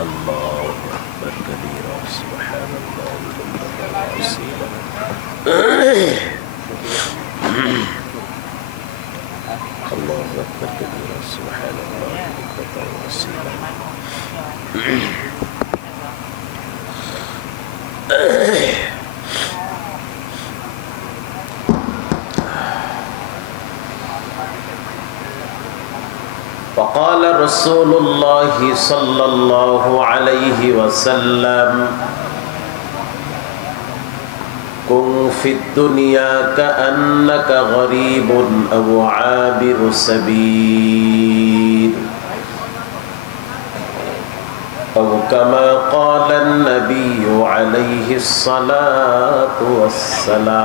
الله أكبر كبيرا سبحان الله الله أكبر كبيرا سبحان الله صلى الله عليه وسلم. كن في الدنيا كأنك غريب أو عابر سبيل. أو كما قال النبي عليه الصلاة والسلام.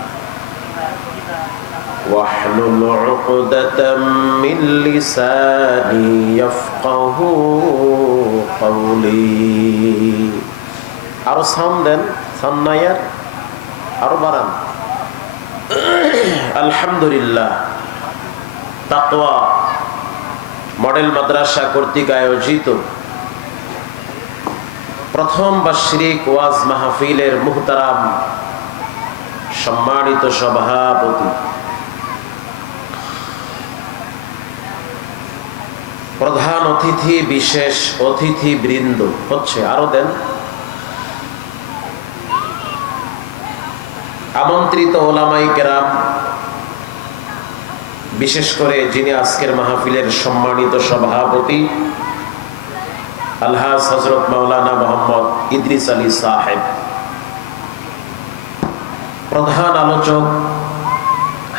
واحلل عقدة من لساني يفقه قولي আরো সাউন্ড দেন সান্নায়ার আরো বাড়ান আলহামদুলিল্লাহ তাকওয়া মডেল মাদ্রাসা কর্তৃক আয়োজিত প্রথম বার্ষিক ওয়াজ মাহফিলের মুহতারাম সম্মানিত সভাপতি প্রধান অতিথি, বিশেষ অতিথি বৃন্দ হচ্ছে আরও দেন। আমন্ত্রিত ওলামাই কেরাম, বিশেষ করে যিনি আজকের মাহফিলের সম্মানিত সভাপতি, আলহাজ হজরত মাওলানা মোহাম্মদ ইদ্রিস আলী সাহেব। প্রধান আলোচক,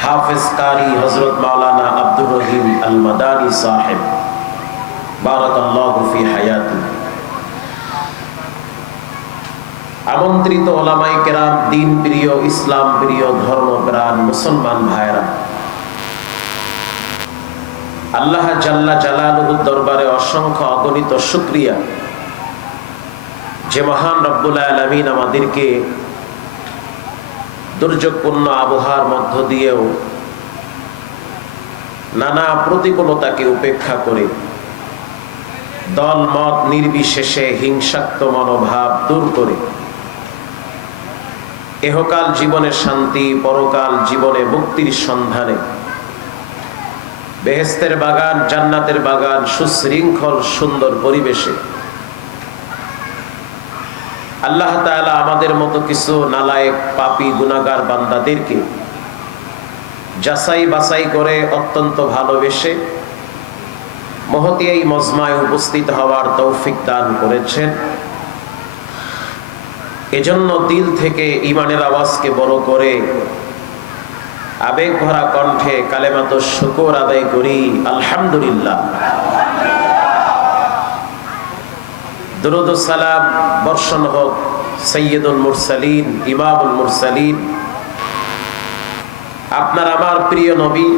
হাফেজ কারি হজরত মাওলানা আব্দুর রহিম আল মাদানী সাহেব। আমন্ত্রিত ওলামাই কেরাম, দিন প্রিয়, ইসলাম প্রিয় ধর্মপ্রাণ মুসলমান ভাইরা আল্লাহ জাল্লা জালালুর দরবারে অসংখ্য অগণিত শুক্রিয়া। যে মহান রব্বুল আলমিন আমাদেরকে দুর্যোগপূর্ণ আবহাওয়ার মধ্য দিয়েও নানা প্রতিকূলতাকে উপেক্ষা করে দল মত নির্বিশেষে হিংসাত্ম মনোভাব দূর করে। এহকাল জীবনে শান্তি, পরকাল জীবনে মুক্তির সন্ধানে। বেহেস্তের বাগান, জান্নাতের বাগান, সুশৃঙ্খল, সুন্দর পরিবেশে। আল্লাহ তাআলা আমাদের মতো কিছু নালায়েক পাপি গুনাগার বান্দাদেরকে যাচাই বাছাই করে অত্যন্ত ভালোবেসে মহতি এই মজমায় উপস্থিত হওয়ার তৌফিক দান করেছেন। এজন্য দিল থেকে ইমানের আওয়াজকে বড় করে আবেগ ভরা কণ্ঠে কালেমাত শুকর আদায় করি, আলহামদুলিল্লাহ। দুরুদ সালাম বর্ষণ হোক সৈয়দুল মুরসালিন, ইমামুল মুরসালিন। আপনার আমার প্রিয় নবী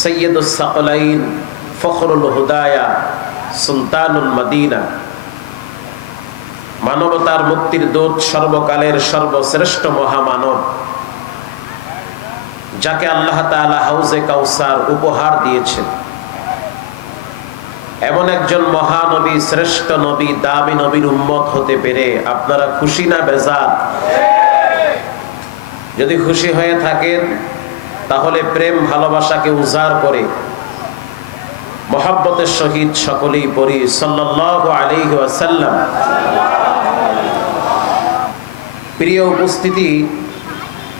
সৈয়দুল সকলাইন ফখরুল হুদায়া, সুলতানুল মদিনা। মানবতার মুক্তির দূত সর্বকালের সর্বশ্রেষ্ঠ মহামানব, যাকে আল্লাহ তাআলা হাউজে কাউসার উপহার দিয়েছেন। এমন একজন মহানবী, শ্রেষ্ঠ নবী, দামি নবীর উম্মত হতে পেরে আপনারা খুশি না বেজার? যদি খুশি হয়ে থাকেন তাহলে প্রেম ভালোবাসাকে উজাড় করে মহাব্বতের সহিত সকলেই পড়ি। সাল্লাল্লাহু আলাইহি ওয়াসাল্লাম। প্রিয় উপস্থিতি,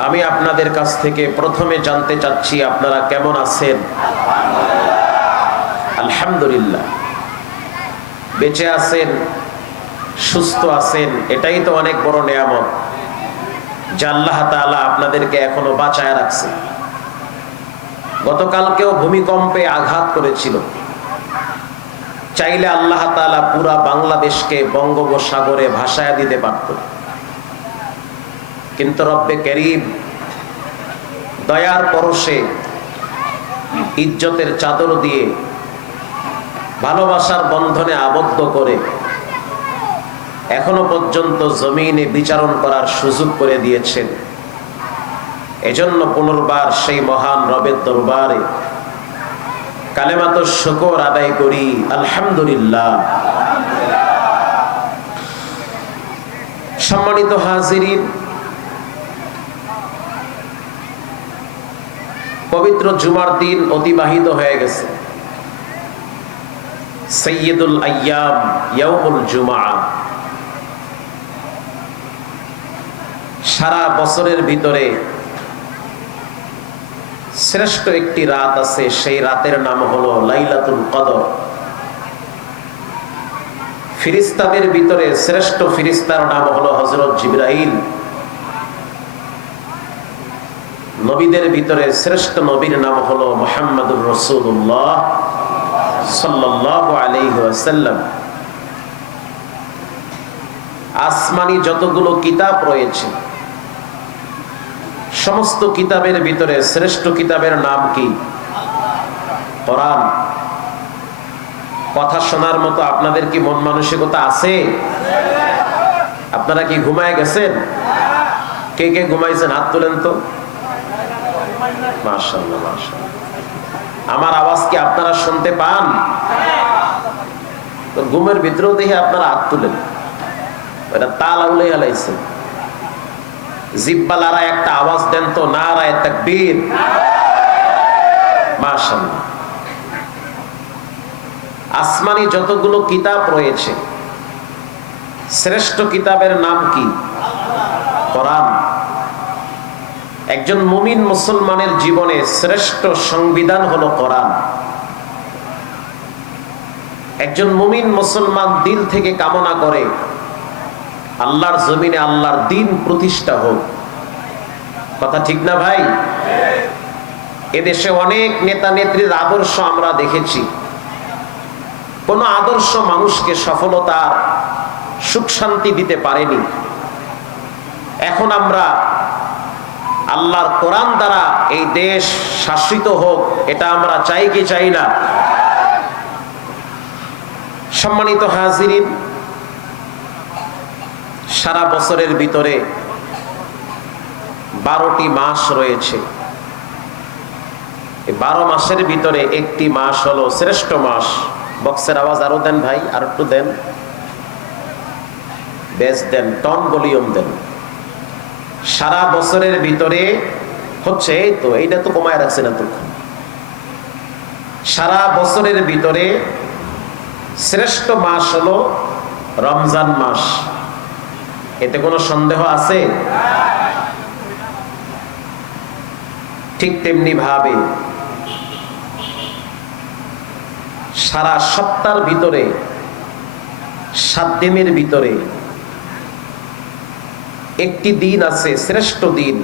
আমি আপনাদের কাছ থেকে প্রথমে জানতে চাচ্ছি, আপনারা কেমন আছেন? আলহামদুলিল্লাহ। বেঁচে আছেন, সুস্থ আছেন, এটাই তো অনেক বড় নিয়ামত, যে আল্লাহ তাআলা আপনাদেরকে এখনও বাঁচায় রাখছে। গতকালকেও ভূমিকম্পে আঘাত করেছিল। চাইলে আল্লাহ তাআলা পুরা বাংলাদেশকে বঙ্গোপসাগরে ভাসায় দিতে পারত। কিন্তু রব্বে করিম দয়ার পরশে ইজ্জতের চাদর দিয়ে ভালোবাসার বন্ধনে আবদ্ধ করে এখনও পর্যন্ত জমিনে বিচারণ করার সুযোগ করে দিয়েছেন। এজন্য পুনর্বার সেই মহান রবের দরবারে কালেমাত শকর আদায় করি, আলহামদুলিল্লাহ। সম্মানিত হাজিরিন, পবিত্র জুমার দিন অতিবাহিত হয়ে গেছে। সৈয়দুল আয়াম জুমা। সারা বছরের ভিতরে শ্রেষ্ঠ একটি রাত আছে, সেই রাতের নাম হলো লাইলাতুল কদর। ফিরিস্তাদের ভিতরে শ্রেষ্ঠ ফিরিস্তার নাম হলো হজরত জিব্রাইল। নবীদের ভিতরে শ্রেষ্ঠ নবীর নাম হলো মোহাম্মদুর রসুল্লাহ সাল্লাহ আলাইসাল্লাম আসমানি যতগুলো কিতাব রয়েছে সমস্ত কিতাবের ভিতরে শ্রেষ্ঠ কিতাবের নাম কি? কথা শোনার মতো আপনাদের কি মন মানসিকতা আছে? আপনারা কি ঘুমায় গেছেন? কে কে ঘুমাইছেন? হাত তুলেন তো। আমার আওয়াজ কি আপনারা শুনতে পান? তো ঘুমের ভিতরেও দেখে আপনারা হাত তুলেন। এটা তাল আউলে জিব্বালারা একটা আওয়াজ দেন তো, নারায় তাকবীর। মাশাআল্লাহ। আসমানি যতগুলো কিতাব রয়েছে, শ্রেষ্ঠ কিতাবের নাম কি? কোরআন। একজন মুমিন মুসলমানের জীবনে শ্রেষ্ঠ সংবিধান হলো কোরআন। একজন মুমিন মুসলমান দিল থেকে কামনা করে আল্লাহর জমিনে আল্লাহর দিন প্রতিষ্ঠা হোক। কথা ঠিক না ভাই? এদেশে অনেক নেতা নেত্রীর আদর্শ আমরা দেখেছি। কোন আদর্শ মানুষকে সফলতা, সুখ শান্তি দিতে পারেনি। এখন আমরা আল্লাহর কোরআন দ্বারা এই দেশ শাসিত হোক, এটা আমরা চাই কি চাই না? সম্মানিত হাজিরিন সারা বছরের ভিতরে বারোটি মাস রয়েছে। বারো মাসের ভিতরে একটি মাস হলো শ্রেষ্ঠ মাস। বক্সের আওয়াজ আরও দেন ভাই, আর একটু দেন। বেশ দেন, টন ভলিউম দেন। সারা বছরের ভিতরে হচ্ছে এই তো, এইটা তো কমায় রাখছে না তো। সারা বছরের ভিতরে শ্রেষ্ঠ মাস হলো রমজান মাস। এতে কোনো সন্দেহ আছে? ঠিক তেমনি ভাবে সারা সপ্তাহের ভিতরে, সাত দিনের ভিতরে একটি দিন আছে, শ্রেষ্ঠ দিন।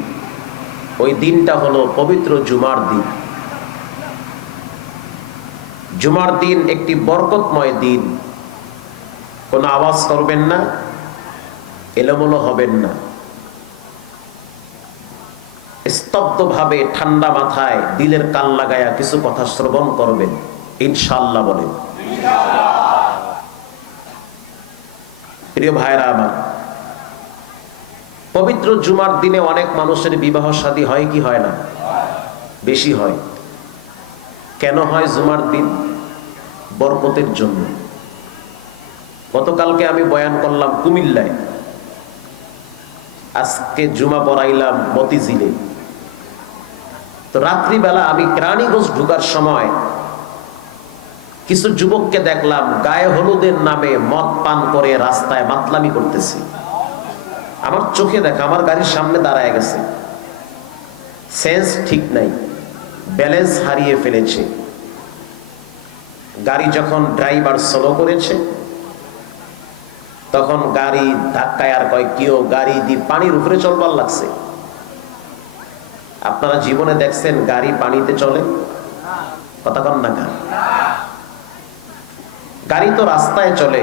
ওই দিনটা হলো পবিত্র জুমার দিন। জুমার দিন একটি বরকতময় দিন। কোনো আওয়াজ করবেন না। এলোমেলো হবেন না। স্তব্ধভাবে, ঠান্ডা মাথায়, দিলের কান লাগায়া কিছু কথা শ্রবণ করবেন। ইনশাল্লাহ বলেন। প্রিয় ভাইরা আমার, পবিত্র জুমার দিনে অনেক মানুষের বিবাহ শাদী হয় কি হয় না? বেশি হয়। কেন হয় জুমার দিন? বরকতের জন্য। গতকালকে আমি বয়ান করলাম কুমিল্লায়। আজকে জুমা পড়াইলাম মতিঝিলে। তো রাত্রিবেলা আমি কেরানীগঞ্জ ঢুকার সময় কিছু যুবককে দেখলাম গায়ে হলুদের নামে মদ পান করে রাস্তায় মাতলামি করতেছে। আমার চোখে দেখা, আমার গাড়ির সামনে দাঁড়ায় গেছে। সেন্স ঠিক নাই, ব্যালেন্স হারিয়ে ফেলেছে। গাড়ি যখন ড্রাইভার স্লো করেছে তখন গাড়ি ধাক্কায় আর কয় কেউ গাড়ি দিয়ে পানির উপরে চলবার লাগছে। আপনারা জীবনে দেখছেন গাড়ি পানিতে চলে? কন না গাড়ি গাড়ি তো রাস্তায় চলে,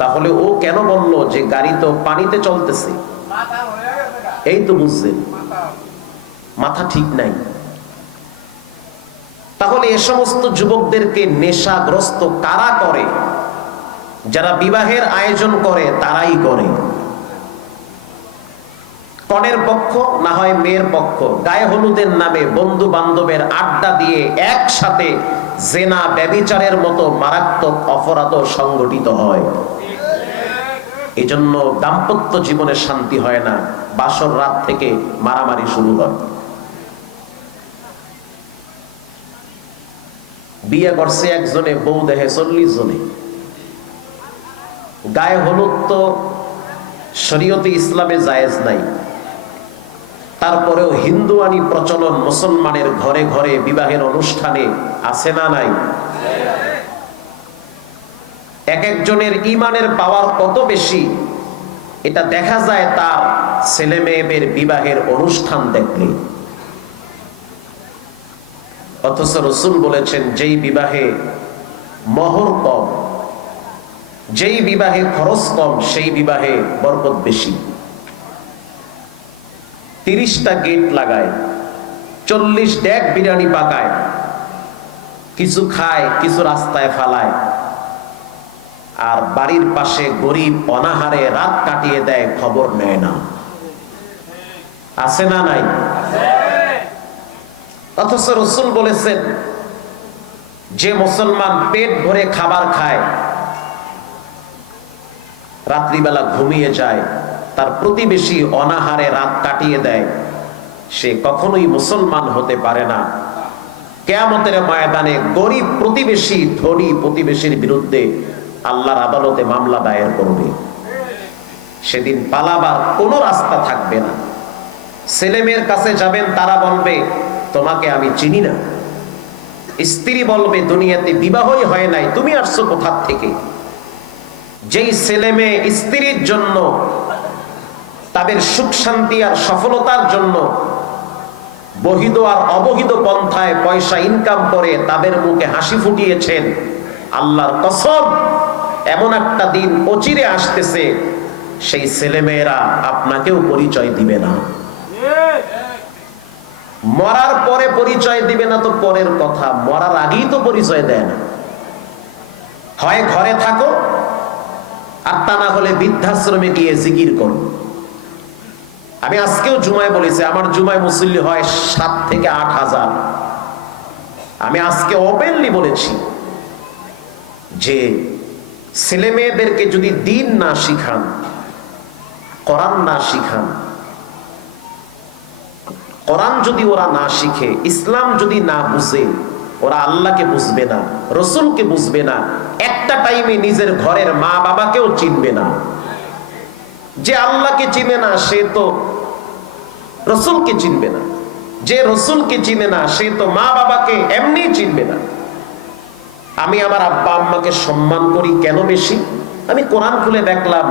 তাহলে ও কেন বলল যে গাড়ি তো পানিতে চলতেছে? এই তো বুঝছেন, মাথা ঠিক নাই। তাহলে এ সমস্ত যুবকদেরকে নেশাগ্রস্ত কারা করে? যারা বিবাহের আয়োজন করে, তারাই করে। কনের পক্ষ, না হয় মেয়ের পক্ষ। গায়ে হলুদের নামে বন্ধু বান্ধবের আড্ডা দিয়ে একসাথে জেনা ব্যবিচারের মতো মারাত্মক অপরাধ সংগঠিত হয়। এজন্য দাম্পত্য জীবনে শান্তি হয় না। বাসর রাত থেকে মারামারি শুরু হয়। বিয়ে করছে একজনে, বউ দেহে চল্লিশ জনে। গায়ে হলুদ তো শরীয়তে ইসলামে জায়েজ নাই। তারপরেও হিন্দুয়ানি প্রচলন মুসলমানের ঘরে ঘরে বিবাহের অনুষ্ঠানে আছে না নাই? এক একজনের ইমানের পাওয়ার কত বেশি? এটা দেখা যায় তার ছেলে মেয়েদের বিবাহের অনুষ্ঠান দেখলে। অথচ রসুল বলেছেন, যেই বিবাহে মহর কম যেই বিবাহে খরচ কম, সেই বিবাহে বরকত বেশি। তিরিশটা গেট লাগায়, চল্লিশ ডেক বিরিয়ানি পাকায়, কিছু খায়, কিছু রাস্তায় ফালায়। আর বাড়ির পাশে গরিব অনাহারে রাত কাটিয়ে দেয়, খবর নেয় না। আছে না নাই? অথচ রসুল বলেছেন, যে মুসলমান পেট ভরে খাবার খায় রাত্রিবেলা ঘুমিয়ে যায়, তার প্রতিবেশী অনাহারে রাত কাটিয়ে দেয়। সে কখনোই মুসলমান হতে পারে না। কেয়ামতের ময়দানে গরিব প্রতিবেশী, ধনী প্রতিবেশীর বিরুদ্ধে আল্লাহর আদালতে মামলা দায়ের করবে। সেদিন পালাবার কোনো রাস্তা থাকবে না। ছেলে মেয়ের কাছে যাবেন, তারা বলবে, তোমাকে আমি চিনি না। স্ত্রী বলবে, দুনিয়াতে বিবাহই হয় নাই, তুমি আসছো কোথার থেকে? যেই ছেলে মেয়ে স্ত্রীর জন্য, তাদের সুখ শান্তি আর সফলতার জন্য বহিদ আর অবহিত পন্থায় পয়সা ইনকাম করে তাদের মুখে হাসি ফুটিয়েছেন, আল্লাহর কসম, এমন একটা দিন অচিরে আসতেছে, সেই ছেলেমেয়েরা আপনাকেও পরিচয় দিবে না। মরার পরে পরিচয় দিবে না তো পরের কথা, মরার আগেই তো পরিচয় দেয় না। হয় ঘরে থাকো আর তা না হলে বৃদ্ধাশ্রমে গিয়ে জিকির করো আমি আজকেও জুমায় বলেছি, আমার জুমায় মুসল্লি হয় সাত থেকে আট হাজার। আমি আজকে ওপেনলি বলেছি যে ছেলে মেয়েদেরকে যদি দিন না শিখান করান না শিখান, কোরআন যদি ওরা না শিখে, ইসলাম যদি না বুঝে ওরা আল্লাহকে বুঝবে না, রসুলকে বুঝবে না। একটা টাইমে নিজের ঘরের মা বাবাকেও চিনবে না। যে আল্লাহকে চিনে না, সে তো রসুলকে চিনবে না। যে রসুলকে চিনে না, সে তো মা বাবাকে এমনি চিনবে না। আমি আমার আব্বা আম্মাকে সম্মান করি কেন বেশি? আমি কোরআন খুলে দেখলাম,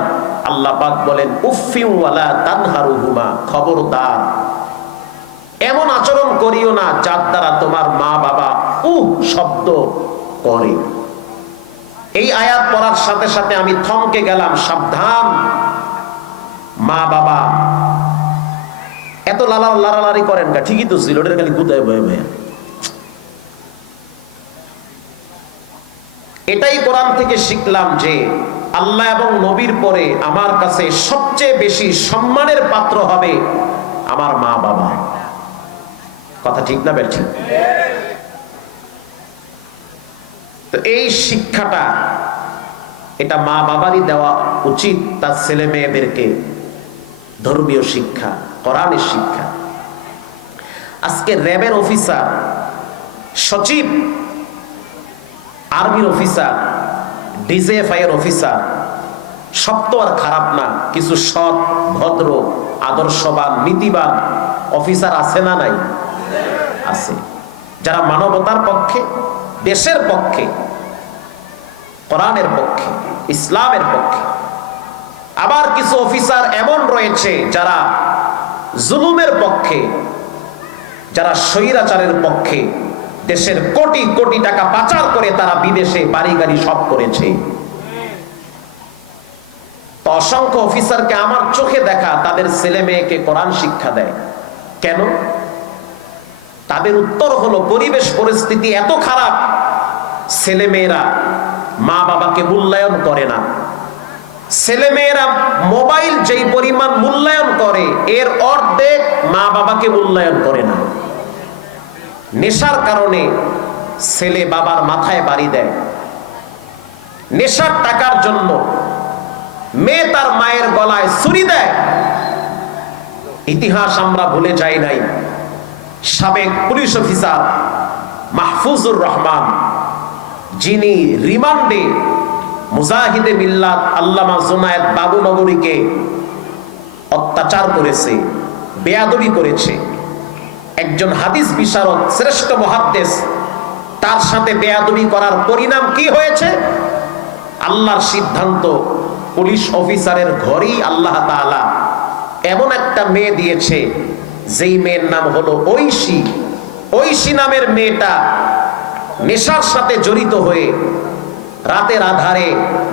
আল্লাহ পাক বলেন উফিউওয়ালা তানহারুহুমা খবরদার। এমন আচরণ করিও না যার দ্বারা তোমার মা বাবা উ শব্দ করে। এই আয়াত পড়ার সাথে সাথে আমি থমকে গেলাম, সাবধান। মা বাবা এত লালা লাড়ালাড়ি করেন কা ঠিকই তো ছিল ওটার খালি গুদায় বয়ে বয়ে। এটাই কোরআন থেকে শিখলাম যে আল্লাহ এবং নবীর পরে আমার কাছে সবচেয়ে বেশি সম্মানের পাত্র হবে আমার মা বাবা। কথা ঠিক না বের ঠিক তো এই শিক্ষাটা, এটা মা বাবারই দেওয়া উচিত, তার ছেলে মেয়েদেরকে ধর্মীয় শিক্ষা, কোরআনের শিক্ষা। আজকে র্যাবের অফিসার, সচিব, আর্মির অফিসার ডিজেএফআই এর অফিসার, সব তো আর খারাপ না, কিছু সৎ, ভদ্র, আদর্শবান, নীতিবান অফিসার আছে না নাই? আছে। যারা মানবতার পক্ষে, দেশের পক্ষে, কোরআনের পক্ষে, ইসলামের পক্ষে, আবার কিছু অফিসার এমন রয়েছে যারা জুলুমের পক্ষে, যারা স্বৈরাচারের পক্ষে, দেশের কোটি কোটি টাকা পাচার করে তারা বিদেশে বাড়ি গাড়ি সব করেছে। অসংখ্য অফিসারকে আমার চোখে দেখা, তাদের ছেলে মেয়েকে কোরআন শিক্ষা দেয়। কেন? তাদের উত্তর হলো, পরিবেশ পরিস্থিতি এত খারাপ ছেলে মেয়েরা মা বাবাকে মূল্যায়ন করে না। ছেলে মেয়েরা মোবাইল যেই পরিমাণ মূল্যায়ন করে, এর অর্ধেক মা বাবাকে মূল্যায়ন করে না। নেশার কারণে ছেলে বাবার মাথায় বাড়ি দেয়। নেশার টাকার জন্য মেয়ে তার মায়ের গলায় ছুরি দেয়। ইতিহাস আমরা ভুলে যাই নাই। সাবেক পুলিশ অফিসার মাহফুজুর রহমান, যিনি রিমান্ডে মুজাহিদে মিল্লাত আল্লামা জোনায়েদ বাবু নগরীকে অত্যাচার করেছে, বেয়াদবি করেছে। একজন হাদিস বিশারদ শ্রেষ্ঠ মহাদ্দেশ, তার সাথে বেয়াদবি করার পরিণাম কি হয়েছে? আল্লাহর সিদ্ধান্ত, পুলিশ অফিসারের ঘরেই আল্লাহ তাআলা এমন একটা মেয়ে দিয়েছে যেই মেয়ের নাম হলো ঐশী। ঐশী নামের মেয়েটা নেশার সাথে জড়িত হয়ে রাতের আধারে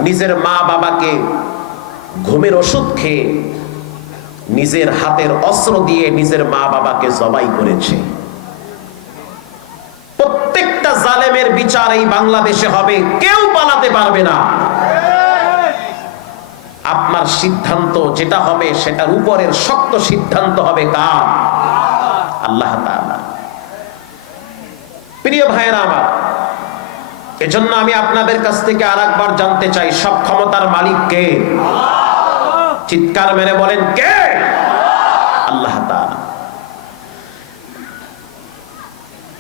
নিজের মা বাবাকে ঘুমের ওষুধ খেয়ে নিজের হাতের অস্ত্র দিয়ে নিজের মা বাবাকে জবাই করেছে। প্রত্যেকটা জালেমের বিচার এই বাংলাদেশে হবে, কেউ পালাতে পারবে না। আপনার সিদ্ধান্ত যেটা হবে সেটার উপরের শক্ত সিদ্ধান্ত হবে কার? আল্লাহ প্রিয় ভাইয়েরা আমার, এজন্য আমি আপনাদের কাছ থেকে আর একবার জানতে চাই, সব ক্ষমতার মালিক কে? চিৎকার মেরে বলেন, কে? আল্লাহ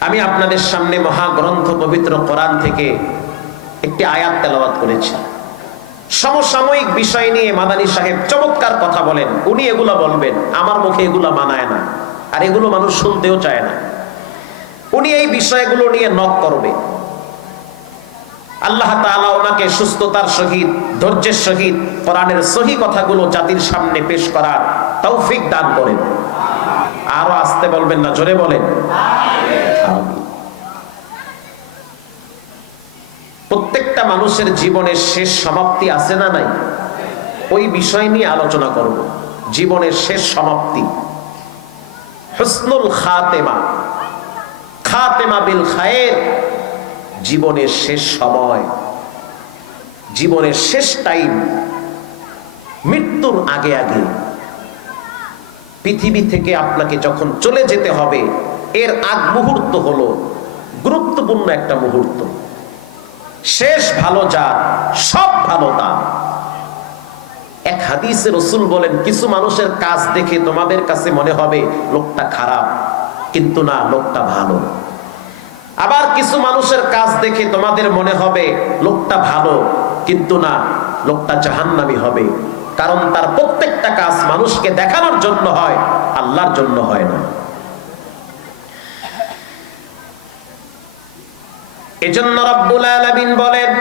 আমি আপনাদের সামনে মহাগ্রন্থ পবিত্র কোরআন থেকে একটি আয়াত তেলাওয়াত করেছি। সমসাময়িক বিষয় নিয়ে মাদানী সাহেব চমৎকার কথা বলেন। উনি এগুলো বলবেন, আমার মুখে এগুলো মানায় না, আর এগুলো মানুষ শুনতেও চায় না। উনি এই বিষয়গুলো নিয়ে নক করবে। আল্লাহ ওনাকে সুস্থতার সহিত, ধৈর্যের সহিত কোরআনের সহি কথাগুলো জাতির সামনে পেশ করার তৌফিক দান করেন। আরও আসতে বলবেন না, জোরে বলেন। প্রত্যেকটা মানুষের জীবনের শেষ সমাপ্তি আছে না নাই? ওই বিষয় নিয়ে আলোচনা করব। জীবনের শেষ সমাপ্তি। হসনুল খাতেমা। খাতেমা বিল খায়ের জীবনের শেষ সময়। জীবনের শেষ টাইম। মৃত্যুর আগে আগে। পৃথিবী থেকে আপনাকে যখন চলে যেতে হবে, এর আগ মুহূর্ত হলো গুরুত্বপূর্ণ একটা মুহূর্ত। শেষ ভালো যা, সব ভালো তা। এক হাদিসে রসুল বলেন, কিছু মানুষের কাজ দেখে তোমাদের কাছে মনে হবে লোকটা খারাপ, কিন্তু না, লোকটা ভালো। আবার কিছু মানুষের কাজ দেখে তোমাদের মনে হবে লোকটা ভালো, কিন্তু না, লোকটা জাহান্নামি হবে। কারণ তার প্রত্যেকটা কাজ মানুষকে দেখানোর জন্য হয়, আল্লাহর জন্য হয় না। এজন্য রব্বুল আলামিন বলেন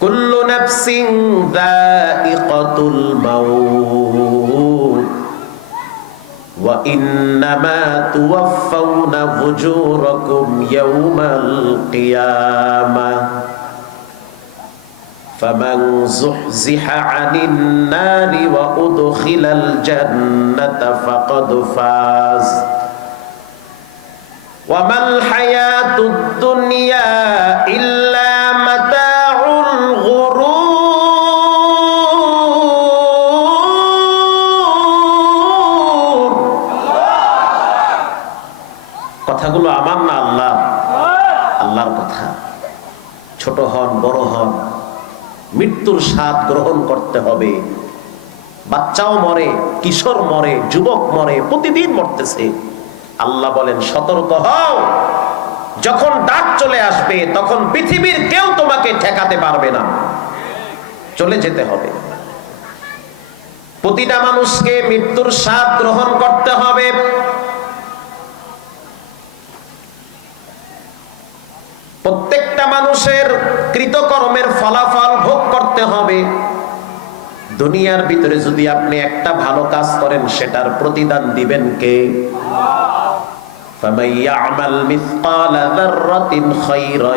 কুল্লু নাফসিন যায়িকাতুল মাউত وإنما توفون أجوركم يوم القيامة فمن زحزح عن النار وأدخل الجنة فقد فاز وما الحياة দুনিয়া কথাগুলো আমার না আল্লাহ? আল্লাহর কথা। ছোট হন, বড় হন, মৃত্যুর স্বাদ গ্রহণ করতে হবে। বাচ্চাও মরে, কিশোর মরে, যুবক মরে, প্রতিদিন মরতেছে। আল্লাহ বলেন, সতর্ক হও। যখন ডাক চলে আসবে, তখন পৃথিবীর কেউ তোমাকে ঠেকাতে পারবে না। চলে যেতে হবে। প্রতিটা মানুষকে মৃত্যুর স্বাদ গ্রহণ করতে হবে। প্রত্যেকটা মানুষের কৃতকর্মের ফলাফল ভোগ করতে হবে। দুনিয়ার ভিতরে যদি আপনি একটা ভালো কাজ করেন, সেটার প্রতিদান দিবেন কে? فمن يعمل مثقال ذرة خيرا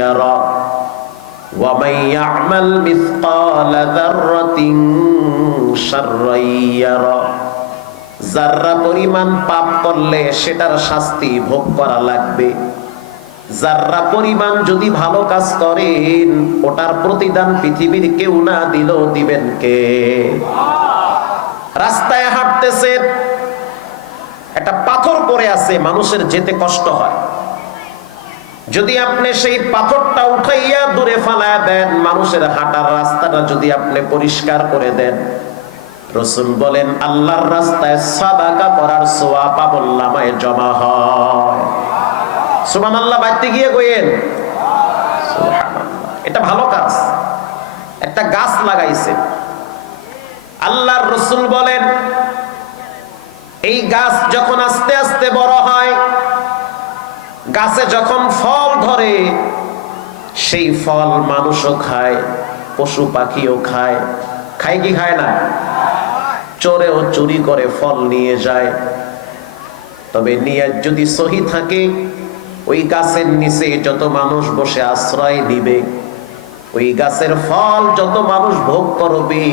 يرى ومن يعمل مثقال ذرة شرا يرى যারা পরিমাণ পাপ করলে সেটার শাস্তি ভোগ করা লাগবে যারা পরিমাণ যদি ভালো কাজ করেন ওটার প্রতিদান পৃথিবীর কেউ না দিলেও দিবেন কে রাস্তায় হাঁটতেছে একটা পাথর পড়ে আছে, মানুষের যেতে কষ্ট হয়। যদি আপনি সেই পাথরটা উঠাইয়া দূরে ফালায় দেন, মানুষের হাঁটার রাস্তাটা যদি আপনি পরিষ্কার করে দেন, রসুল বলেন, আল্লাহর রাস্তায় সাদাকা করার সোয়া পাবল্লামায় জমা হয়। সুমান আল্লাহ বাড়তে গিয়ে কইেন এটা ভালো কাজ। একটা গাছ লাগাইছে। আল্লাহর রসুল বলেন গাছ যখন আস্তে আস্তে বড় হয়, গাছে যখন ফল ধরে, সেই ফল মানুষও খায়, পশু পাখিও খায়। খায় কি খায় না? চোরেও চুরি করে ফল নিয়ে যায়। তবে নিয়ে যদি সহি থাকে, ওই গাছের নিচে যত মানুষ বসে আশ্রয় দিবে ওই গাছের ফল যত মানুষ ভোগ করবে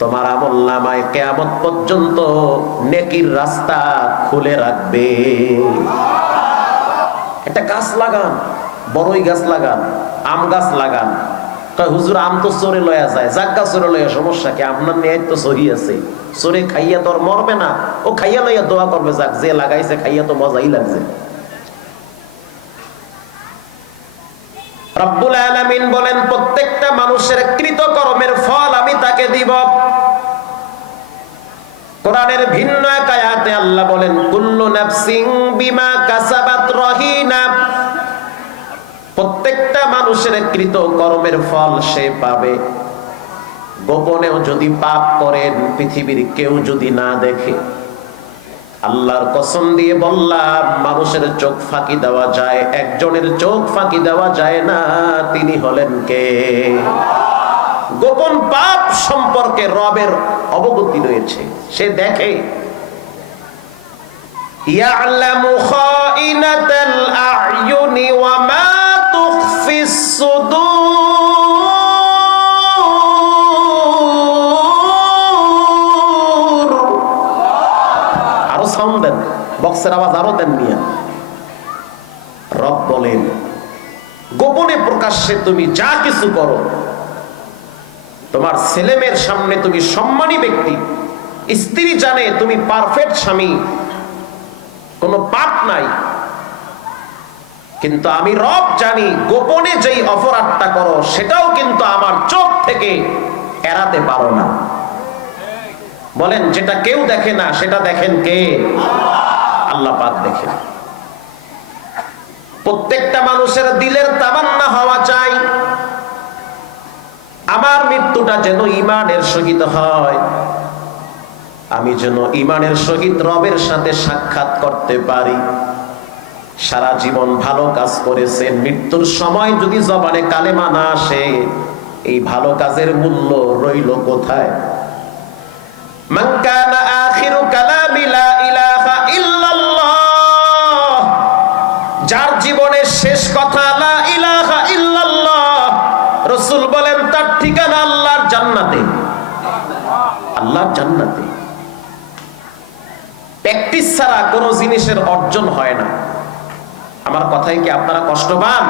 তোমার আমল নামায় কেয়ামত পর্যন্ত নেকির রাস্তা খুলে রাখবে। একটা গাছ লাগান, বড়ই গাছ লাগান, আম গাছ লাগান। হুজুর, আম তো চোরে লয়া যায় জাগা চোরে লয়া, সমস্যা কি? আপনার ন্যায় তো সহি আছে। চোরে খাইয়া মরবে না। ও খাইয়া লইয়া দোয়া করবে, যাক, যে লাগাইছে খাইয়া তো মজাই লাগছে। রব্বুল আলামিন বলেন, প্রত্যেকটা মানুষের কৃতকর্মের ফল তাকে দিব। কোরআনের ভিন্ন এক আয়াতে আল্লাহ বলেন, কুল্লু নাফসিং বিমা কাসাবাত রহিনা। প্রত্যেকটা মানুষের কৃত কর্মের ফল সে পাবে। গোপনেও যদি পাপ করেন, পৃথিবীর কেউ যদি না দেখে, আল্লাহর কসম দিয়ে বললাম, মানুষের চোখ ফাঁকি দেওয়া যায়, একজনের চোখ ফাঁকি দেওয়া যায় না, তিনি হলেন কে? গোপন পাপ সম্পর্কে রবের অবগতি রয়েছে। সে দেখে, ইয়ালামু খাইনাতাল আ'ইউনি ওয়া মা তুখফিস সুদূর। সাউন্ড দেন বক্সের আওয়াজ আরও দেন মিয়া। রব বলেন, গোপনে প্রকাশ্যে তুমি যা কিছু করো তোমার ছেলেমেয়ের সামনে তুমি সম্মানী ব্যক্তি। স্ত্রী জানে তুমি পারফেক্ট স্বামী। কোনো পাপ নাই। কিন্তু আমি রব জানি, গোপনে যেই অপরাধটা করো, সেটাও কিন্তু আমার চোখ থেকে এড়াতে পারো না। বলেন, যেটা কেউ দেখে না, সেটা দেখেন কে? আল্লাহ পাক দেখেন। প্রত্যেকটা মানুষের দিলের তামান্না হওয়া চাই। আমার মৃত্যুটা যেন ইমানের সহিত হয়। আমি যেন ইমানের সহিত রবের সাথে সাক্ষাৎ করতে পারি। সারা জীবন ভালো কাজ করেছেন, মৃত্যুর সময় যদি জবানে কালেমা না আসে, এই ভালো কাজের মূল্য রইল কোথায়? মক্কানা আখিরু কালামিলা ইলা আল্লাহর জান্নাতে। প্র্যাকটিস ছাড়া কোনো জিনিসের অর্জন হয় না। আমার কথায় কি আপনারা কষ্ট পান?